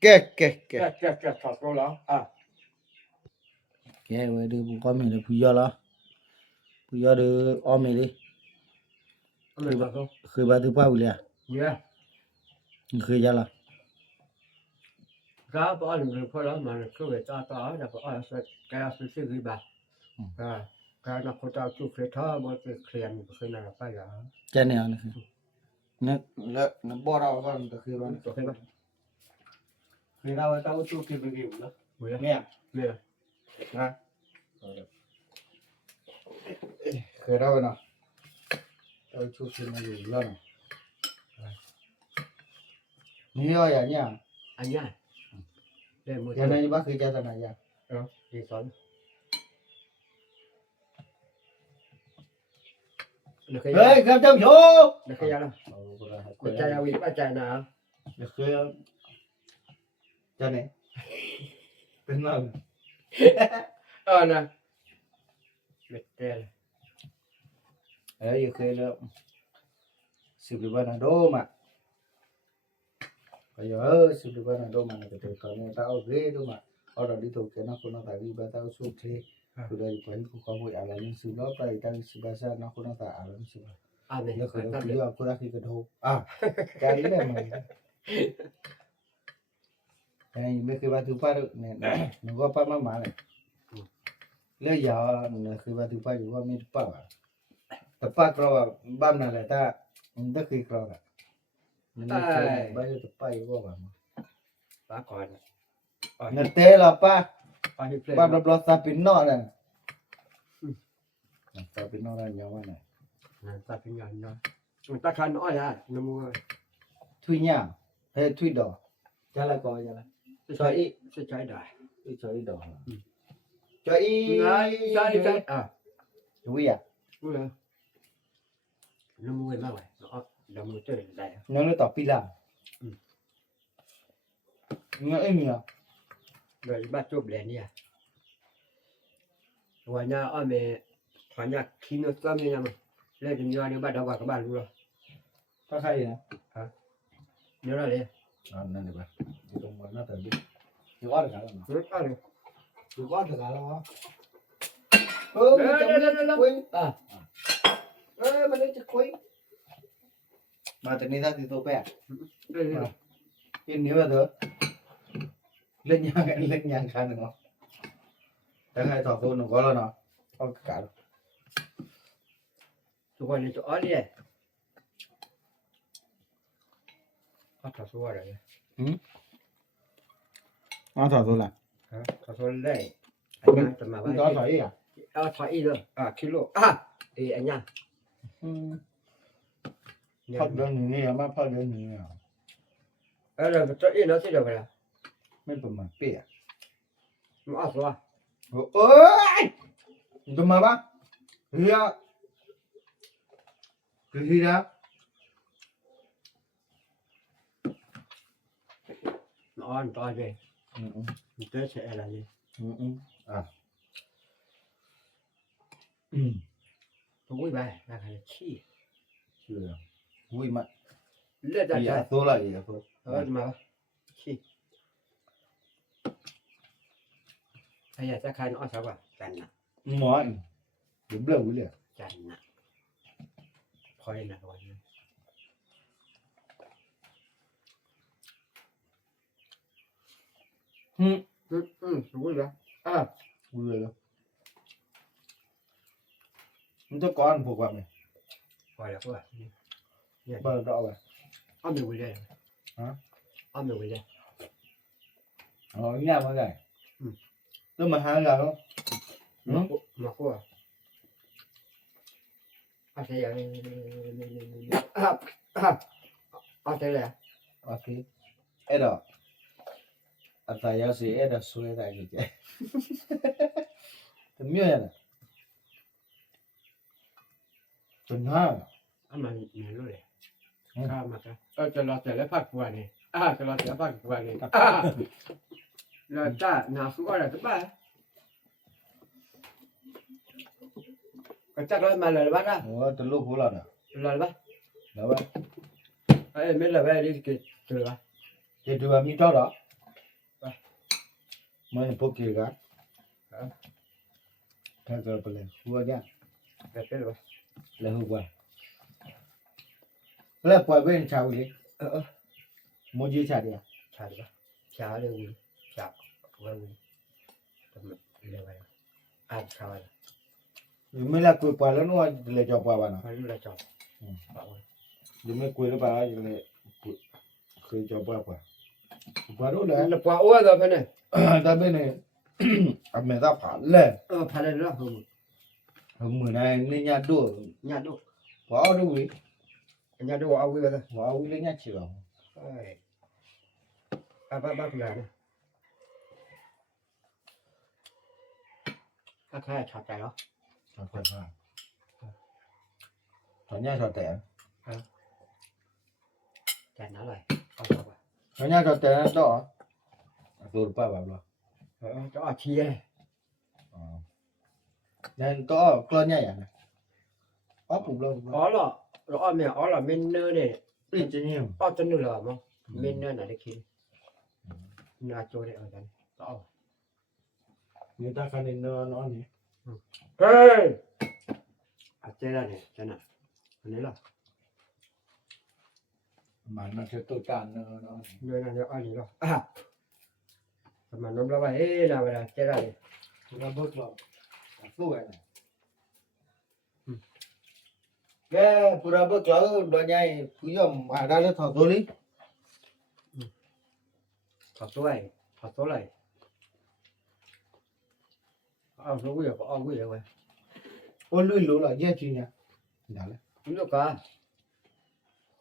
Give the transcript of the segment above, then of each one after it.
แกถอดตัวแล้วแกไว้ดูก็มีเลยผู้ยอละผู้ยอดูอ้อมีเลยเคยบาดูป้าวิเลยเคยจะละก็ป้อนหรือพอแล้วมันก็เวทต่อแต่ป้อนแกซื้อกี่บาทก็นักโคตรจุกเคยท่ามันเคลียนเคยน่าไปอ่ะแกเนี่ยนะเนี่ยแล้วบ่เราก็เคยบ้างเคยเราเต้าจุกเคยไปกี่บุละเนี่ยนะเคยเราเนาะเต้าจุกเคยมาอยู่แล้วเนาะนี่อย่างเนี้ยอันนี้เรื่องมือ อย่างนี้บ้าเคยจะทำอะไรดีสอนเฮ้ยครับเจ้าโชว์เด็กยังนะปัจจัยวิปัจจัยนะเด็กจะไหนเป็นอะไรนะเด็กเต้เอ้ยเคยแล้วสิบลิบานาโดมาก็เยอะสิบลิบานาโดมาเนี่ยแต่ตอนนี้ถ้าเอาเกดูมาเอาดอกดิโตเกนะคนนั้นแต่ลิบาตาสุดที่คือได้ไปผู้เขาพูดอะไรนี่สิบล้อไปตั้งสิบาซ่านะคนนั้นแต่อะไรนี่สิบแล้วเคยเราคุยกับคนนั้นที่กระโดดแกนี่แหละมันแกนี่ไม่เคยบาดูป้าเนี่ยนึกว่าป้ามาเลยแล้วยาวเนี่ยเคยบาดูป้าอยู่ว่าไม่ป้าแต่ป้ากรอบบ้านนั่นแหละถ้ามันก็เคยกรอบมันไม่เคยบ้านจะป้าอยู่ว่าป้าก่อนเงินเตะหรอป้าบ้านเราซาปินนอร์เลยซาปินนอร์อะไรยาวมาหน่อยซาปินยันนะตาคันอ้อยน้ำมือทุยเนี่ยเฮ้ยทุยดอกจะละก่อนจะละช่วยอีใช้ได้ช่วยอีดอกช่วยอีใช่ทุยน้ำมือมากเลยน้ำมือเจอได้น้องเลยตอบปีละงั้นเอ็มเนี่ยเลยบ้านจบแล้วเนี่ยวันนี้อ้อแม่วันนี้ขี้นกก็มีนะมั้งเล่นเนื้อเนี่ยบ้านเรากับบ้านรู้หรอถ้าใครนะเนื้ออะไรนั่นเลยป่ะตรงวันนั้นแต่ดิอยู่ว่าอะไรกันเนื้ออะไรอยู่ว่าอะไรกันแล้วมันจะคุยมันจะคุยมาจากนี้ถ้าติดตัวแปะกินนิ้วเถอะเล่นยังคันหนึ่งเนาะแต่ใครต่อคนหนึ่งก็แล้วเนาะก็กัดทุกคนนี่จะอ้อนเนี่ยอ้อนถอดตัวอะไรอ้าวถอดตัวละถอดตัวได้อันนี้จะมาว่าถอดอีกถอดอีกเลยคิโลอันนี้พอเดือนนี้มาพอเดือนนี้เราจะอีกแล้วที่เดียวกันไม่ประมาณเปียมันอ้อตัวเอ้ยตัวมาปะเฮียคือที่แล้วอ้อนต่อเลยมันจะใช้อะไรเลยตุ้ยไปอะไรขี้เชื่ออุ้ยมาเลือดจะตัวอะไรอ่ะตัวมาขี้ถ้าอยากจะขายอ้อชาวบ้านจันนะหมอนเดี๋ยวเบื่อวิเลยจันนะพอยนะวันนี้รู้เลยรู้เลยมันจะก้อนผูกว่าไหมพอแล้วพอเนี่ยบ้านเราเอาไปอ้อมอยู่เลยอ้อมอยู่เลยอ๋อเนี่ยมาไงแล้วมาหาเรามาคู่อะไรอย่างนี้อะไรเลยโอเคအဲ့တော့အသာရောက်စီအဲ့ဒါဆွဲတိုင်းကြည့်တမျိုးရလားတနာအမှန်နေလို့လေခါမှာကျွန်တော်တယ်လည်းဖတ်ပွားနေကျွန်တော်တယ်ဖတ်ပွားနေလာတာနာဖူရတာပါก็จักเลยมาเลยบ้านนะโอ้ตลุพูดแล้วนะเลยบ้านแล้วบ้านไม่เลยบ้านนี่กี่ตัวบ้านเดี๋ยวดูว่ามีต่อหรอ मैं पोकेगा क्या कर पले हुआ क्या แบบเป็นวะ ले हुआ ले पॉय बेन चावली เออ मुझे छा दिया ชาดีปะชาเร็วชาเร็วทำไมเร็วไปอ่านชาอะไร मिला कोई पालन हुआ ले जाओ पावाना ไม่รู้อะไรจอบบอกว่า जो मैं कोई पा ले कोई जाओ पापा पारो ले แล้วปลาอ้วนตัวเป็นไง तबे ने अब मैं ता फा ले พาเลยแล้วผม हम मुना ने nya do ญาติดู wa do wi ญาติดูเอาไว้เลย wa wi le nya chi ba เอ้ยบ้าคุณยายนะถ้าแค่ชอบใจเหรอ cha cha cha cha nya cha te แกนั้นเลยเอาชอบอ่ะ cha nya cha te na to do pa ba lo จะเอาเชียร์ nên to clo nya ya ó phụ lo อ๋อเหรอเราเอาเมียอ๋อเหรอเมนเนอร์เนี่ย ít chứ nhiều อ๋อจนเหนือมั้งเมนเนอร์ไหนได้คิดน่าโจได้เอากันเอา người ta khai nên nó nhỉ เฮ้ยอาเจได้เนี่ยจะน่ะอันนี้เหรอ mà nó sẽ tôi càn nó เนื้อนั่นเนื้ออันนี้เหรอสมัยนั้นเราไปเฮ้ยน่าไปละเจได้เนี่ย nó bước vào phu này cái pura bước vào đó nhai cứ dòng mà ra nó thọ tôi đi ถอดตัวไหลเอาลูกเยอะก็เอาลูกเยอะไว้ ôi lùi lú là dễ chi nhá đã đấy ลูกกา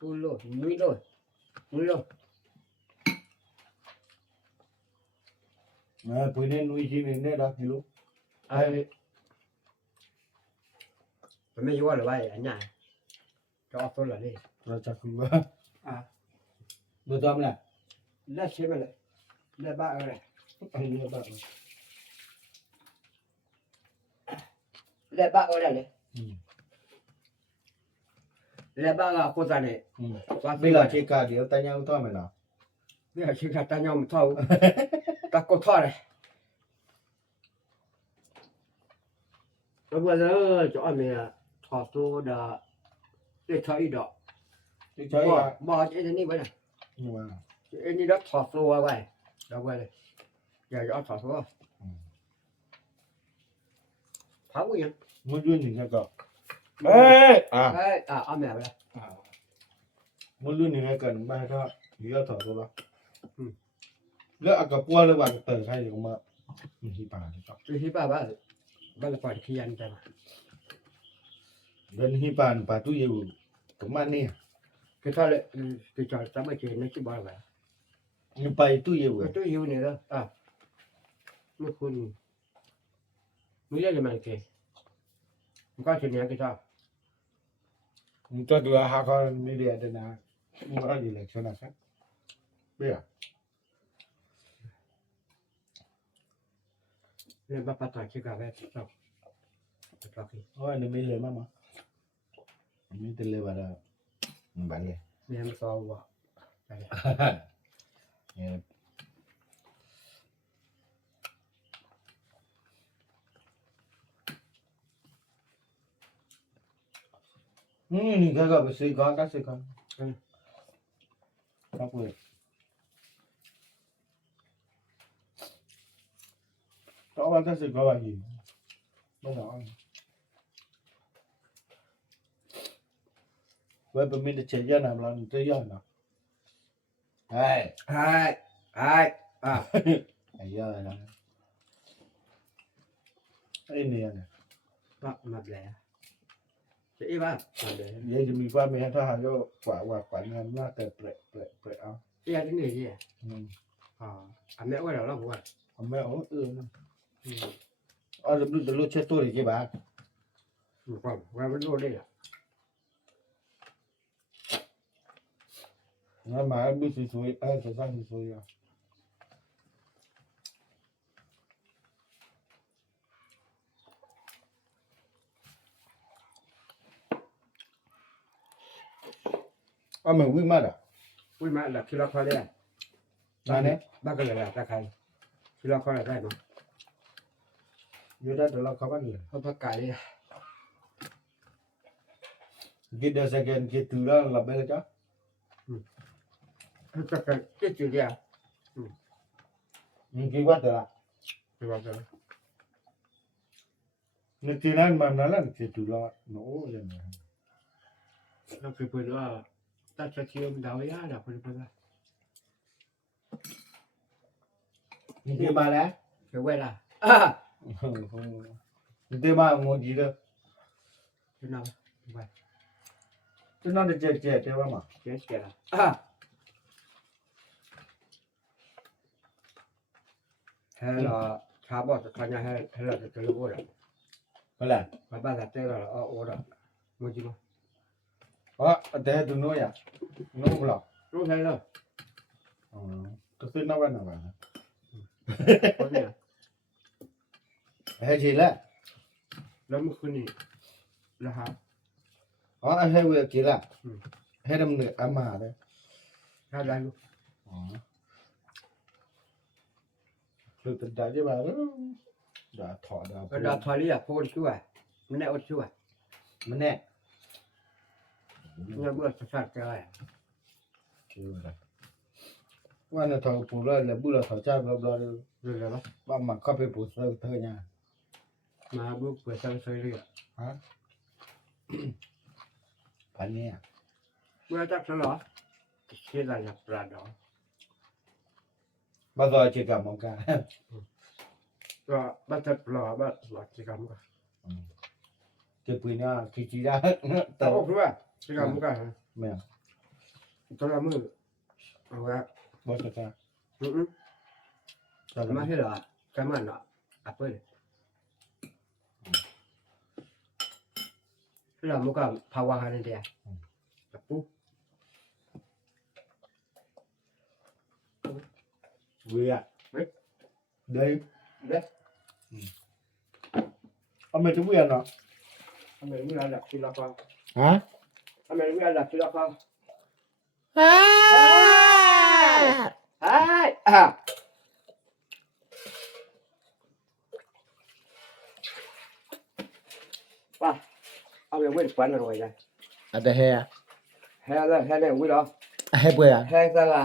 ลูกนุ้ยลูก mà bữa nay nuôi chi nên đây đó thì lúc ไอ้มันไม่ยุ่งหรือว่าอันไหนจะเอาตัวไหนนี่ rồi chắc không có อ่ะ được không nè เล่ใช่ไหมเลยเล่บ้าอะไร anh đưa bạn เล่บ้าอะไรเลย ừ. เล่บ้าก็โคตรเนี่ย Ừ. bây giờ chỉ cả điều tay nhau thôi mà nào ไม่ใช่ชื่อตาเนามันเท่าตะโกทอดเลยแล้วเมื่อจะเอาเมียถอดตัวดาเลี้ยเท่าอีดอก chứ chơi บ่ là ไอ้นี่ไว้น่ะ nhưng mà ไอ้นี่ดอกถอดตัวไว้เอาไว้เลยอย่าเอาถอดตัวเผาอย่าง muốn duyên thì nghe cờ Ê! à เอ้ยเอาแม่ไปเลย muốn duyên thì nghe cần ba thôi thì ra thở thôi đó Ừ. lỡ à cặp qua lỡ bạn tờ hay thì mà thì bà thì sao คือที่ป้าบ้านเราปล่อยขี้ยันจัง gần hi bàn bà tôi yêu cũng ăn nè คือถ้าเลยคือจอดจะไม่เจอในที่บ้านแบบ nhưng bay tôi yêu ก็ตู้อยู่เนี่ยแล้วเมื่อคุณมึงเรียกยังไงเกมึงก็เฉลี่ยกี่ชอบ cho tôi hai con đi để đây nè mua ra gì lại cho nào khác bây giờ เรียนบ้าปัตตาขี้กาแฟชอบชอบขี้ thôi nó mới lên mà mới tên lên vào đó bạn này เรียนซอวะอะไร Nghe. Cái gặp suy con các suy con. Ừ. Các người. Có bao các suy có bài gì? Không rõ. Vậy bây mình chạy ra làm lần tới giờ nào. Đây. ไอ้Bây giờ này. Cái này nè. บ้ามาแผลจะอีบ้ามาแผล Vậy thì mình qua mình thay hàng cho quả ngon nó tệ bệ áo. อีอะไรนี่ที่ Ừ. อันนี้ว่าเราบอกว่า Còn mẹ ố được lúc chết tôi thì cái bà. ว่ามันรู้ได้อะ Nó mà em biết suy thời gian suy à. Mình quý mất à? อุ้ยมาหลักที่เราพอได้ Này đấy. บ้ากันเลยตะไคร้ ที่เราเขาได้มั้ง อยู่ได้แต่เราเขาบ้านเลย เขาพักไก่ กินเดือดสักเกินกินตัวแล้วหลับไปเลยจ้ะ เขาจะเป็นที่จุดเดียว มึงกินว่าแต่ละ ที่ว่าจะ นึกที่นั้นมันนั่นแหละกินตัวแล้วโน้ยังไง ก็คือเพื่อนว่าถ้าจะเชื่อมดาวยาดอกเพื่อนว่า มึงกินมาแล้ว เดี๋ยวเวลา มึงกินมาโง่จีเด้อ ที่นั่นไป ที่นั่นจะเจ๊เจ๊ว่ามา เจ๊เจ๊ละให้เราชาบอดจะทำยังให้เราจะรู้ว่า อะไร มาบ้านเราเจอเราโอ้เรามึงจริงมั้ย อ๋อแต่ตัวนู้นอ่ะนู้นหรอ รู้ใช่เหรอ อ๋อก็คือนับวันนับวัน คนเนี่ย ให้ทีละ แล้วเมื่อคืนนี้นะครับ อ๋อให้เวลากี่ละให้ดำเนินอามาเลย ถ้าได้ลูก อ๋อคือตัดใจใช่ไหมด่าถอดด่า ก็ดาทอรี่อ่ะพูดช่วยมันแน่อดช่วย มันแน่ เนี่ยเมื่อสัตว์จะอะไร คืออะไรว่าเนี่ยทอปูแล้วแล้วบุรุษเขาเจ้าเราเรา เรื่องอะไรวะ บ้ามันเข้าไปปูเธอเนี่ย มาบุกเปิดซังเซอร์เรีย ฮะพันเนี่ย เมื่อจักสลอเชื่ออะไรปลาดอ บ้าซอยเชื่อกับมังกา ก็บ้านจะปลาบ้านหลักกิจกรรมก็ เจ็บปืนเนี่ยคิดจีได้ แต่โอ้คือว่ากิจกรรมก็ ไม่ ตัวละมือเอาละ บอสจ้า แต่มาที่เหรอจะมันเหรออัปเปิ้ลที่เรามุกกับภาวะฮันเดียกับปุ๊บ เวียเด้ย เด้ เอาไม่จะเวียนเนาะ ทำไมไม่เอาหลักที่เราฟัง ฮะ ทำไมไม่เอาหลักที่เราฟัง ฮ่า ไอ้ป่ะเอาไปเว้นฟันอร่อยเลย อะไรเฮีย แฮ่เลยแฮ่เลยวิ่งเหรอ ให้เบื่อ แฮ่ซะละ